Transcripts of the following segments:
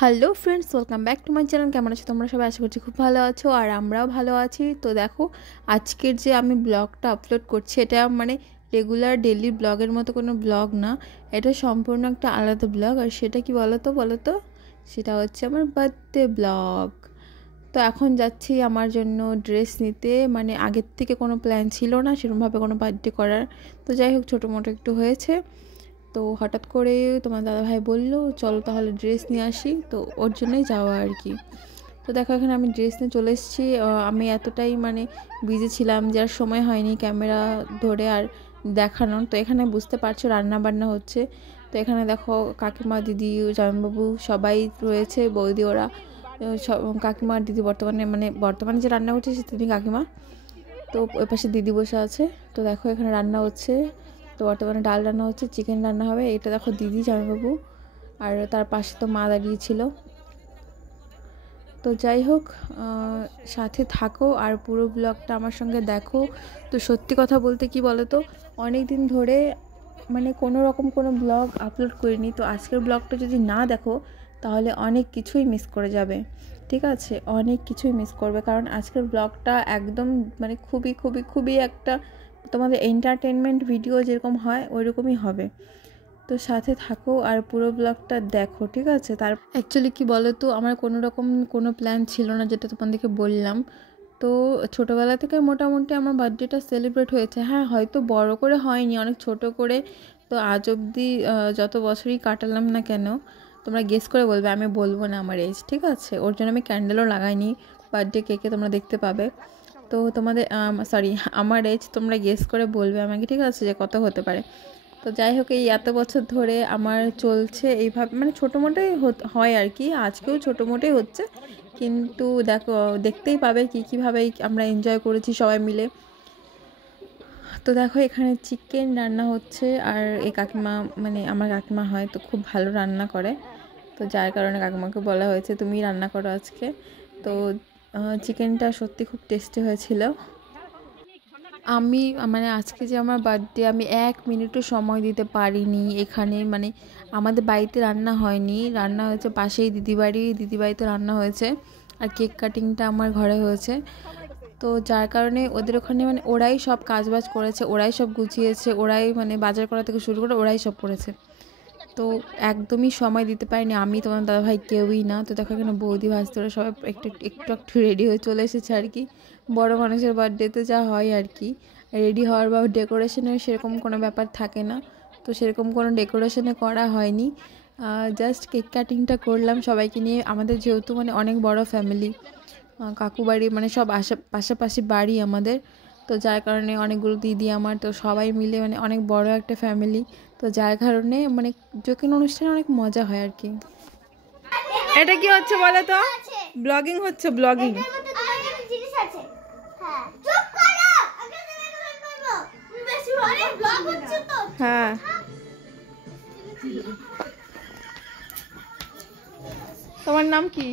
Hello friends, welcome back to my channel. কেমন আছো তোমরা সবাই? আশা করছি খুব ভালো আছো, আর আমরাও ভালো আছি। তো দেখো, আজকের যে আমি ব্লগটা আপলোড করছি, এটা মানে রেগুলার ডেলি ব্লগের মতো কোনো ব্লগ না, এটা সম্পূর্ণ একটা আলাদা ব্লগ। আর সেটা কি বলো তো সেটা হচ্ছে আমার বার্থডে ব্লগ। তো এখন যাচ্ছি আমার জন্য ড্রেস নিতে, মানে আগের থেকে কোনো প্ল্যান ছিল না সেরকমভাবে কোনো বার্থডে করার। তো যাই হোক, ছোটো মোটো একটু হয়েছে। তো হঠাৎ করে তোমার দাদাভাই বললো চলো তাহলে ড্রেস নিয়ে আসি, তো ওর জন্যই যাওয়া আর কি। তো দেখো, এখানে আমি ড্রেস নিয়ে চলে এসেছি। আমি এতটাই মানে বিজি ছিলাম যে আর সময় হয়নি ক্যামেরা ধরে আর দেখানোর। তো এখানে বুঝতে পারছো রান্না বান্না হচ্ছে। তো এখানে দেখো কাকিমা, দিদি, জামাইবাবু সবাই রয়েছে, বৌদি ওরা সব। কাকিমা আর দিদি বর্তমানে যে রান্না করছে তিনি কাকিমা। তো ওই পাশে দিদি বসে আছে। তো দেখো এখানে রান্না হচ্ছে। তো বর্তমানে ডাল রান্না হচ্ছে, চিকেন রান্না হবে। এটা দেখো দিদি, জামাইবাবু, আর তার পাশে তো মা দাঁড়িয়েছিল। তো যাই হোক, সাথে থাকো আর পুরো ব্লগটা আমার সঙ্গে দেখো। তো সত্যি কথা বলতে কি বলো তো, অনেক দিন ধরে মানে কোনো রকম কোনো ব্লগ আপলোড করিনি। তো আজকের ব্লগটা যদি না দেখো তাহলে অনেক কিছুই মিস করে যাবে, ঠিক আছে? অনেক কিছুই মিস করবে, কারণ আজকের ব্লগটা একদম মানে খুবই খুবই খুবই একটা তোমাদের এন্টারটেনমেন্ট ভিডিও যেরকম হয় ওই রকমই হবে। তো সাথে থাকো আর পুরো ব্লগটা দেখো, ঠিক আছে? তার অ্যাকচুয়ালি কি বলো তো, আমার কোনো রকম কোনো প্ল্যান ছিল না, যেটা তোমাদেরকে বললাম। তো ছোটোবেলা থেকে মোটামুটি আমার বার্থডেটা সেলিব্রেট হয়েছে। হ্যাঁ, হয়তো বড় করে হয়নি, অনেক ছোট করে। তো আজ অবধি যত বছরই কাটালাম না কেন, তোমরা গেস করে বলবে, আমি বলবো না আমার এজ, ঠিক আছে? ওর জন্য আমি ক্যান্ডেলও লাগাইনি। বার্থডে কেকে তোমরা দেখতে পাবে। তো তোমাদের আমার এজ তোমরা গেস করে বলবে আমাকে, ঠিক আছে, যে কত হতে পারে। তো যাই হোক, এই এত বছর ধরে আমার চলছে এইভাবে, মানে ছোটো মোটোই হয় আর কি। আজকেও ছোটো মোটোই হচ্ছে, কিন্তু দেখো দেখতেই পাবে কীভাবে আমরা এনজয় করেছি সবাই মিলে। তো দেখো এখানে চিকেন রান্না হচ্ছে, আর এই কাকিমা মানে আমার কাকিমা হয়, তো খুব ভালো রান্না করে। তো যার কারণে কাকিমাকে বলা হয়েছে তুমি রান্না করো আজকে। তো চিকেনটা সত্যি খুব টেস্টি হয়েছিল। আমি মানে আজকে যে আমার বার্থডে, আমি 1 মিনিটও সময় দিতে পারিনি এখানে। মানে আমাদের বাড়িতে রান্না হয়নি, রান্না হয়েছে পাশেই দিদিবাড়িতে রান্না হয়েছে। আর কেক কাটিংটা আমার ঘরে হয়েছে। তো যার কারণে ওদের ওখানে মানে ওরাই সব কাজবাজ করেছে, ওরাই সব গুছিয়েছে, ওরাই মানে বাজার করা থেকে শুরু করে ওরাই সব করেছে। তো একদমই সময় দিতে পারিনি আমি, তোমার দাদাভাই, কেউই না। তো দেখো এখানে বৌদি ভাজতে সবাই একটু একটু একটু রেডি হয়ে চলে এসেছে আর কি। বড় মানুষের বার্থডেতে যা হয় আর কি, রেডি হওয়ার বা ডেকোরেশনের সেরকম কোনো ব্যাপার থাকে না। তো সেরকম কোনো ডেকোরেশনে করা হয়নি, জাস্ট কেক কাটিংটা করলাম সবাইকে নিয়ে। আমাদের যেহেতু মানে অনেক বড় ফ্যামিলি, কাকু বাড়ি মানে সব পাশাপাশি বাড়ি আমাদের। তো যার কারণে অনেকগুলো দিদি আমার, তো সবাই মিলে মানে অনেক বড় একটা ফ্যামিলি। তো যার কারণে মানে যে কোনো অনুষ্ঠানে অনেক মজা হয় আর কি। এটা কি হচ্ছে বলো তো? ব্লগিং হচ্ছে, ব্লগিং। হ্যাঁ, তোমার নাম কি?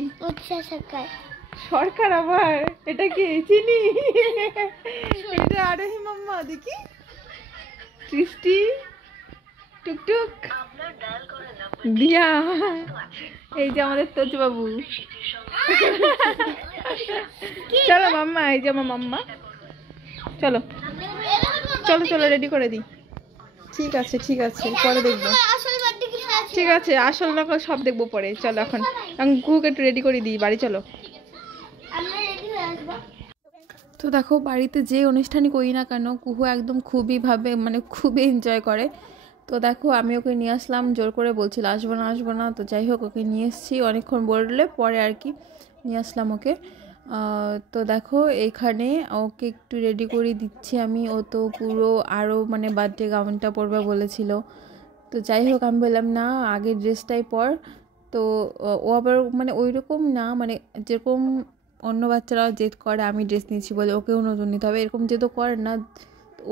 সরকার আবার? এটা কি চিনি? এটা আরোহী মাম্মা, দেখি সৃষ্টি, টুকটুক, দিয়া, এই যে আমাদের তোজু বাবু। চলো মাম্মা, এই যে আমার মাম্মা। চলো চলো চলো, রেডি করে দিই। ঠিক আছে ঠিক আছে, পরে দেখবো। ঠিক আছে, আসল নকল সব দেখবো পরে। চলো এখন কুকুকে একটু রেডি করে দিই, বাড়ি চলো। তো দেখো, বাড়িতে যে অনুষ্ঠানই করি না কেন, কুহু একদম খুবই এনজয় করে। তো দেখো আমি ওকে নিয়ে আসলাম, জোর করে বলছিল আসবো না। তো যাই হোক, ওকে নিয়ে এসেছি, অনেকক্ষণ বললে পরে আর কি নিয়ে আসলাম ওকে। তো দেখো এইখানে ওকে একটু রেডি করে দিচ্ছি আমি। ও তো পুরো আরও মানে বার্থডে গাউনটা পরবে বলেছিল। তো যাই হোক, আমি বললাম না, আগে ড্রেসটাই পর। তো ও আবার মানে ওই রকম না, মানে যেরকম অন্য বাচ্চারা জেদ করে আমি ড্রেস নিয়েছি বলে ওকেও নতুন নিতে হবে, এরকম জেদও করে না।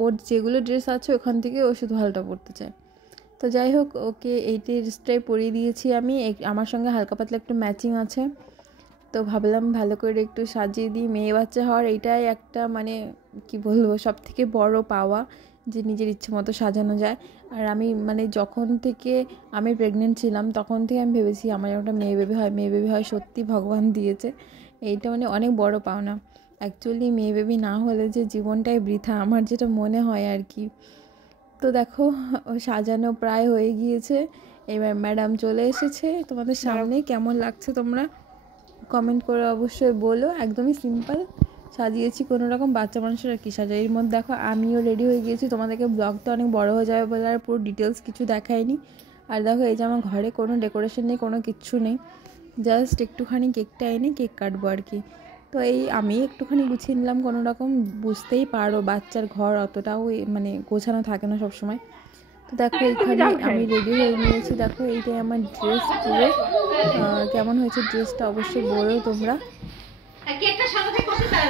ওর যেগুলো ড্রেস আছে ওখান থেকে ও শুধু ভালোটা পরতে চায়। তো যাই হোক, ওকে এই ড্রেসটাই পরিয়ে দিয়েছি আমি, আমার সঙ্গে হালকা পাতলা একটু ম্যাচিং আছে। তো ভাবলাম ভালো করে একটু সাজিয়ে দিই। মেয়ে বাচ্চা হওয়ার এইটাই একটা মানে কি বলবো, সব থেকে বড় পাওয়া, যে নিজের ইচ্ছে মতো সাজানো যায়। আর আমি মানে যখন থেকে আমি প্রেগনেন্ট ছিলাম তখন থেকে আমি ভেবেছি আমার একটা মেয়ে বেবি হয়, মেয়ে বেবি হয়, সত্যি ভগবান দিয়েছে। এইটা মানে অনেক বড় পাওনা। অ্যাকচুয়ালি মেয়ে বেবি না হলে যে জীবনটাই বৃথা, আমার যেটা মনে হয় আর কি। তো দেখো সাজানো প্রায় হয়ে গিয়েছে, এবার ম্যাডাম চলে এসেছে তোমাদের সামনে। কেমন লাগছে তোমরা কমেন্ট করে অবশ্যই বলো। একদমই সিম্পল সাজিয়েছি, কোনো রকম বাচ্চা মানুষের আর কি সাজাই। এর মধ্যে দেখো আমিও রেডি হয়ে গিয়েছি, তোমাদেরকে ব্লগটা অনেক বড় হয়ে যাবে বলে আর পুরো ডিটেলস কিছু দেখায়নি। আর দেখো এই যে আমার ঘরে কোনো ডেকোরেশন নেই, কোনো কিচ্ছু নেই, জাস্ট একটুখানি কেকটা এনে কেক কাটবো আর কি। তো এই আমি একটুখানি গুছিয়ে নিলাম কোনো রকম, বুঝতেই পারো বাচ্চার ঘর অতটাও মানে গোছানো থাকে না সবসময়। তো দেখো এখানে আমি রেডি হয়ে নিয়েছি, দেখো এইটাই আমার ড্রেস পুরো। কেমন হয়েছে ড্রেসটা অবশ্যই বলো তোমরা।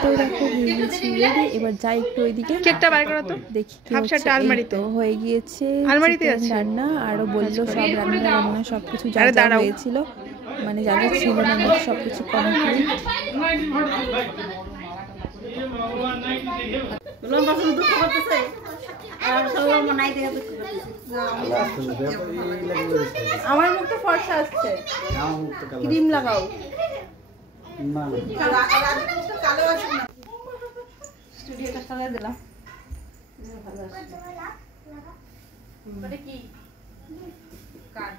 তো দেখো হয়ে গিয়েছি রেডি, এবার যাই একটু ওইদিকে কেকটা বার করো তো দেখি কি হচ্ছে। তো হয়ে গিয়েছে রান্না, আরও বললো সব রান্না সব কিছু যা যা হয়েছিল মানে যা যা ছিল না সব কিছু কমপ্লিট। আমার মুখ তো ফর্সা আসছে, ক্রিম লাগাও। স্টুডিওটা সাজিয়ে দিলাম, ভালো আসছে কি কাট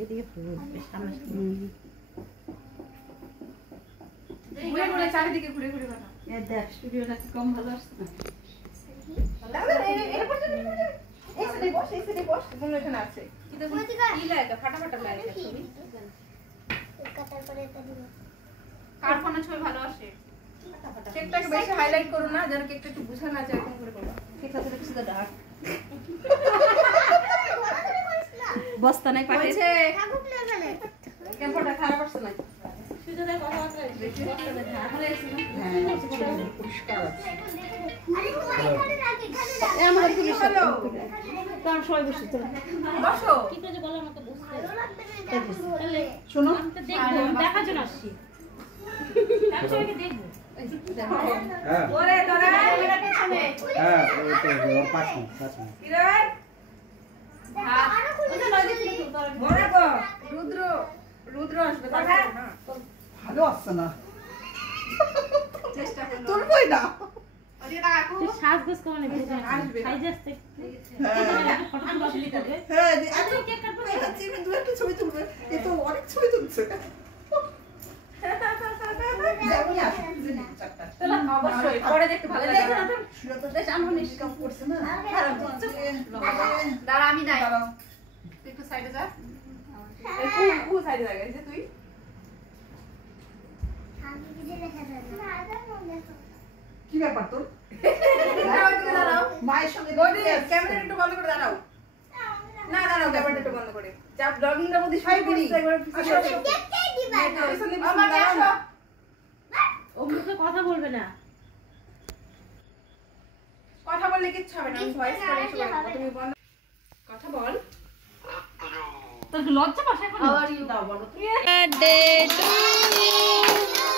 এদিকে ঘুরে চারিদিকে ঘুরে ঘুরে বানা। দেখ স্টুডিওটা কম ভালো আসছে না। ভালো আসে কেকটাকে বেশি হাইলাইট করো না, যেন কেকটা একটু বুঝা না যায়, এরকম করে করো। কেকটা তো কিছু ডাক বস্তা নাই পাঠিয়েছে, থাকুক না এখানে। ক্যাম্পারটা খারাপ আসছে না, সুজনের কথা আছে বেশি বস্তা না তাহলে এসে না। হ্যাঁ পরিষ্কার আছে। আরে তোমার এখানে রাখি, এখানে রাখি। আমার কি হলো? তার সবাই বসে চলো বসো। কি করে বলো আমাকে বসতে তাহলে শোনো, আমি তো দেখব, দেখার জন্য আসছি। আমি সবাইকে দেখব। হ্যাঁ ওরে তোরা ক্যামেরা পেছনে। হ্যাঁ ওই তো ওর পাশে কিরণ হ্যাঁ ওই যে নদী থেকে তোর বড় গো রুদ্র রুদ্র আসবে তাই না? ভালো আসছে না, চেষ্টা করো তোর কই না ওদিকে কাকু সাজগোজ কোন আসবে সাইজ আসছে। হ্যাঁ ফটো তুলে দিতে হবে। হ্যাঁ এত কেক কাটবো না, চিমি দুই একটা ছবি তুলবে, এ তো অনেক ছবি তুলছে। অবশ্যই পরে দেখতে ভালো লাগে না, তো বেশ আমন নিষ্কাম করছে না। দাঁড়া আমি নাই, তুই একটু সাইডে যা। এই কোন সাইডে লাগাইছিস তুই? কি ব্যাপার তোর? দাঁড়াও মায়ের সঙ্গে ক্যামেরা একটু বন্ধ করে দাঁড়াও। না দাঁড়াও ক্যামেরাটা একটু বন্ধ করে যা, ব্লগিংটার মধ্যে সবাই করি একবার পিছনে আসো। ও মুখে কথা বলবে না, কথা বললে কিচ্ছু হবে না, আমি ভয়েস করে সবাই তুমি বল কথা বল। তোর লজ্জা পাস এখন? আবার ইউ দাও বলো। Birthday to you,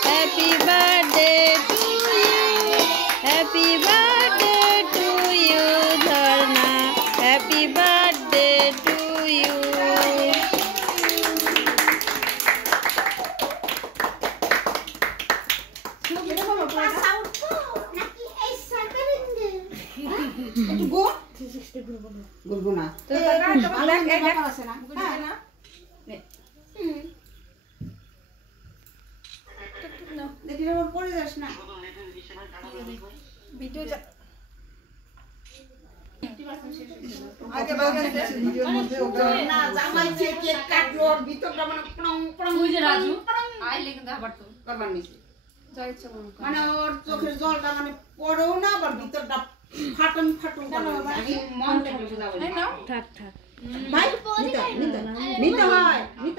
happy birthday to you, happy birthday to you Jharna, happy birthday to you. বলবো না পড়ে যাস না ভিডিও মানে ওর চোখের জলটা মানে পড়েও না, আবার ভিতরটা ফাটন ফাটন মন থাক থাক ভাই নিতে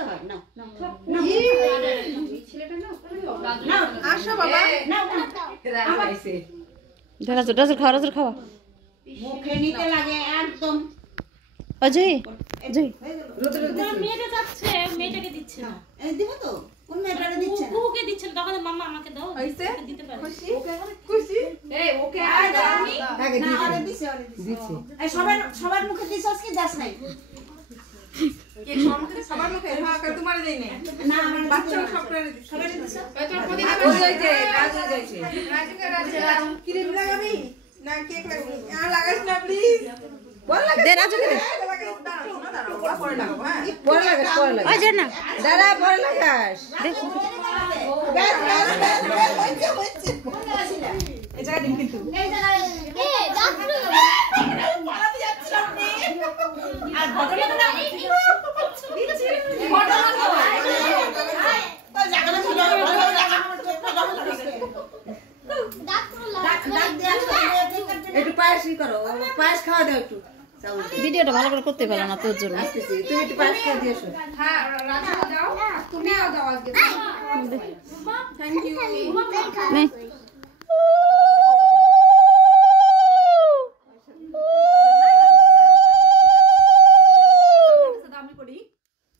হয় না আসো বাবা খাওয়া মুখে নিতে লাগে একদম অজয় অজয় মেয়েটা যাচ্ছে মেয়েটাকে দিচ্ছে না এই দিব তো কোন মেয়েটারে দিচ্ছে না ওকে দিচ্ছেন তখন মাম্মা আমাকে দাও হইছে দিতে পারে খুশি এই ওকে আয় দাও আমি আগে দিছে এই সবার মুখে দিছস কি দাস নাই কে সবার মুখে হ্যাঁ তোমার দেই না না আমার বাচ্চা সবরে দিছে সবারে দিছস তোর প্রতি রাজু যাইছে রাজু ক্রিম লাগাবি না কেক লাগাবি আর লাগাস না প্লিজ বল লাগা দে রাজুকে দে পরে লাগাবো হ্যাঁ পরে লাগাস অজয় না দাদা পরে লাগাস এই জায়গা দিন কিন্তু একটু পায়েস করো পায়েস খাওয়া দাও একটু ভিডিওটা ভালো করে করতে পারলাম না তোর জন্য তুমি একটু পায়েস খেয়ে দিয়েছো হ্যাঁ রাজু যাও তুমিও যাও আজকে থ্যাংক ইউ নে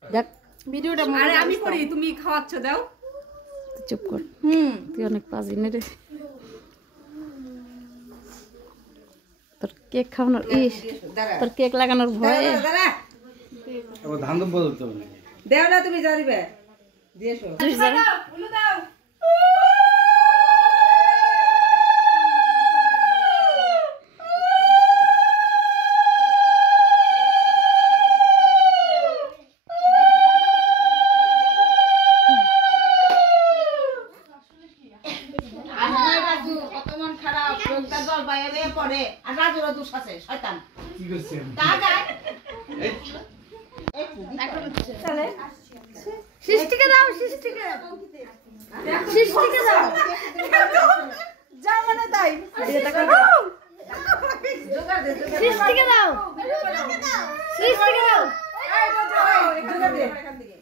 দেখ ভিডিওটা আরে আমি করি তুমি খাওয়াচ্ছ দাও চুপ কর তুই অনেক পাজি নে রে তোর কেক খাওয়ানোর তোর কেক লাগানোর ভয়ে দাদা আবার ধান তো বদলতে হবে দেও না তুমি জানিবে দিয়েছো উলু দাও রাজু কত মন খারাপ লোকটা জল বাইরে পড়ে আর রাজুর দোষ আছে শয়তান কি করছেন সৃষ্টিকে দাও সৃষ্টিকে দাও যা মানে তাই সৃষ্টিকে দাও সৃষ্টিকে দাও এখান থেকে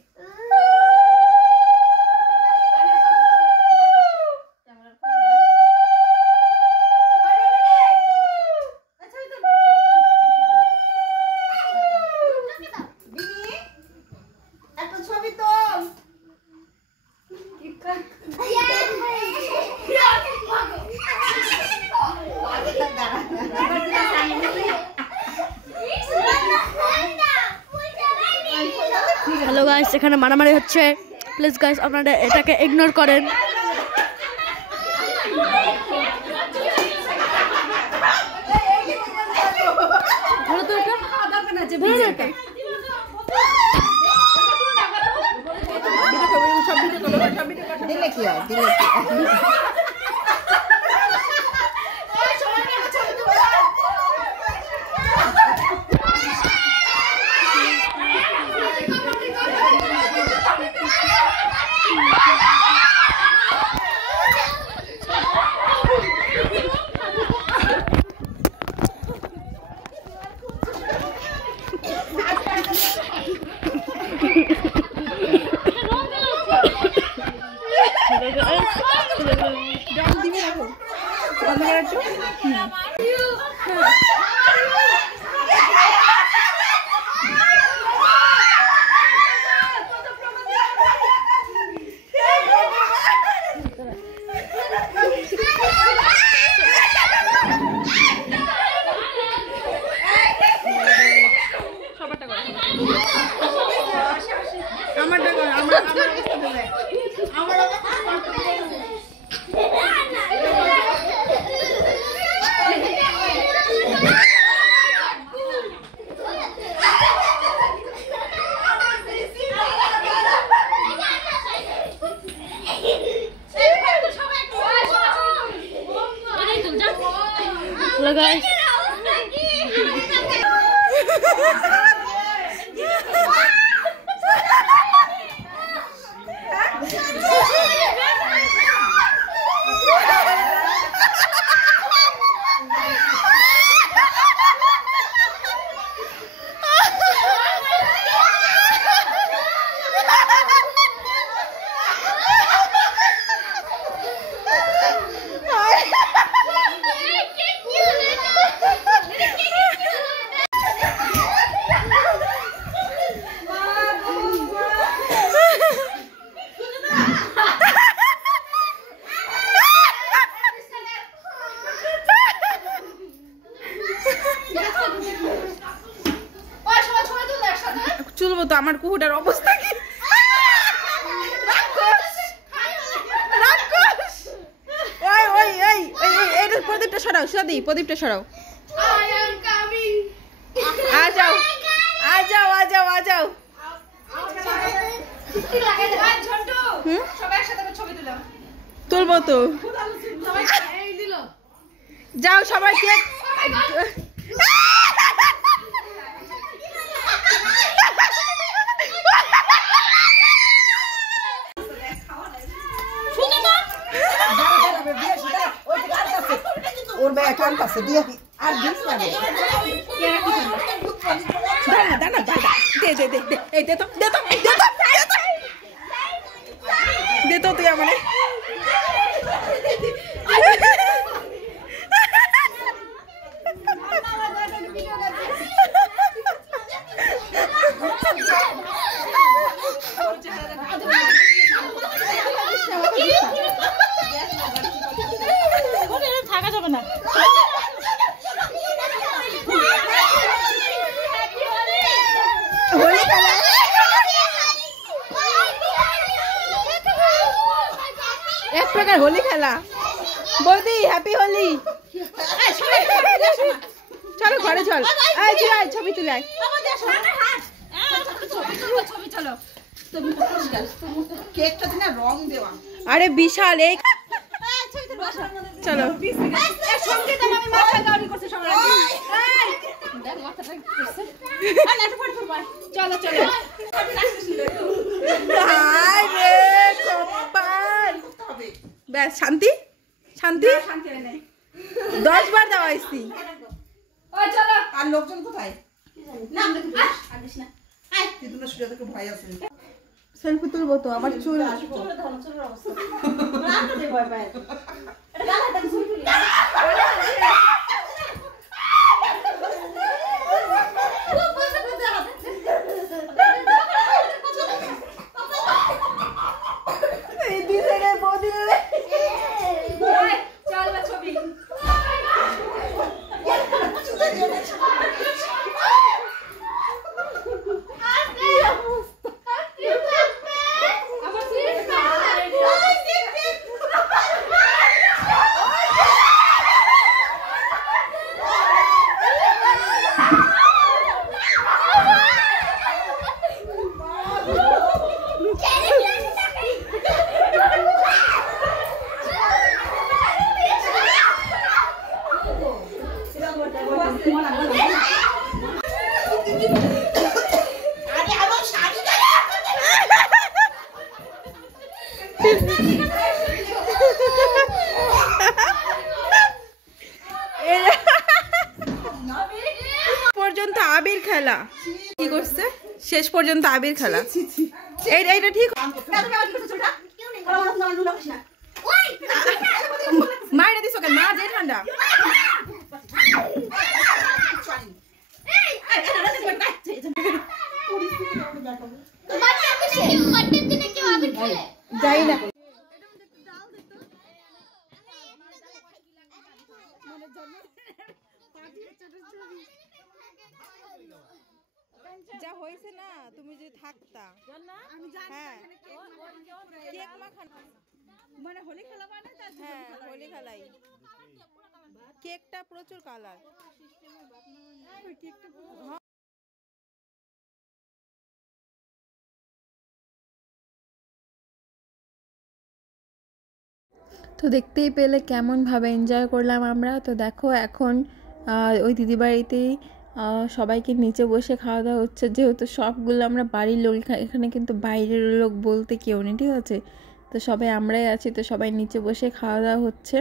একটা ছবি তোল হ্যালো গাইস এখানে মারামারি হচ্ছে প্লিজ গাইস আপনারা এটাকে ইগনোর করেন ধরো তো এটা ধরো না এটা দিলে কি হয় দিলে কি হ্যালো গাইস চুলবো তো আমার কুকুরটার অবস্থা কি ওই ওই এই এই প্রদীপটা সরাও সাদি প্রদীপটা সরাও আ যাও তুলবো তো যাও সবাই কেক ওর ব্যাগ কান কাছে দিয়ে আর দিস না দানা দে এই দে তো তুই আমারে থাকা যাবে না হোলি খেলা এক প্রকার হোলি খেলা বৌদি হ্যাপি হোলি চলো ঘরে চল ছবি তুলে কেকটা দিনা রং দেওয়া আরে বিশাল এই চলো ব্যাস শান্তি 10 বার দেওয়া হয়েছি আর লোকজন কোথায় ভয় আছে সেলফি তুলবো তো আবার চুল পর্যন্ত আবির খেলা কি করছে শেষ পর্যন্ত আবির খেলা এইটা ঠিক মাইরে দিছো কেন মা যে ঠান্ডা যাই না যা হয়েছে না তুমি যদি থাকতা হ্যাঁ কেক মাখানো মানে হোলি খেলা মানে হ্যাঁ হোলি খেলাই কেকটা প্রচুর কালার তো দেখতেই পেলে কেমনভাবে এনজয় করলাম আমরা। তো দেখো এখন ওই দিদি বাড়িতেই সবাইকে নিচে বসে খাওয়া দাওয়া হচ্ছে, যেহেতু সবগুলো আমরা বাড়ির লোক, এখানে কিন্তু বাইরের লোক বলতে কেউ নেই, ঠিক আছে। তো সবাই আমরাই আছি, তো সবাই নিচে বসে খাওয়া দাওয়া হচ্ছে।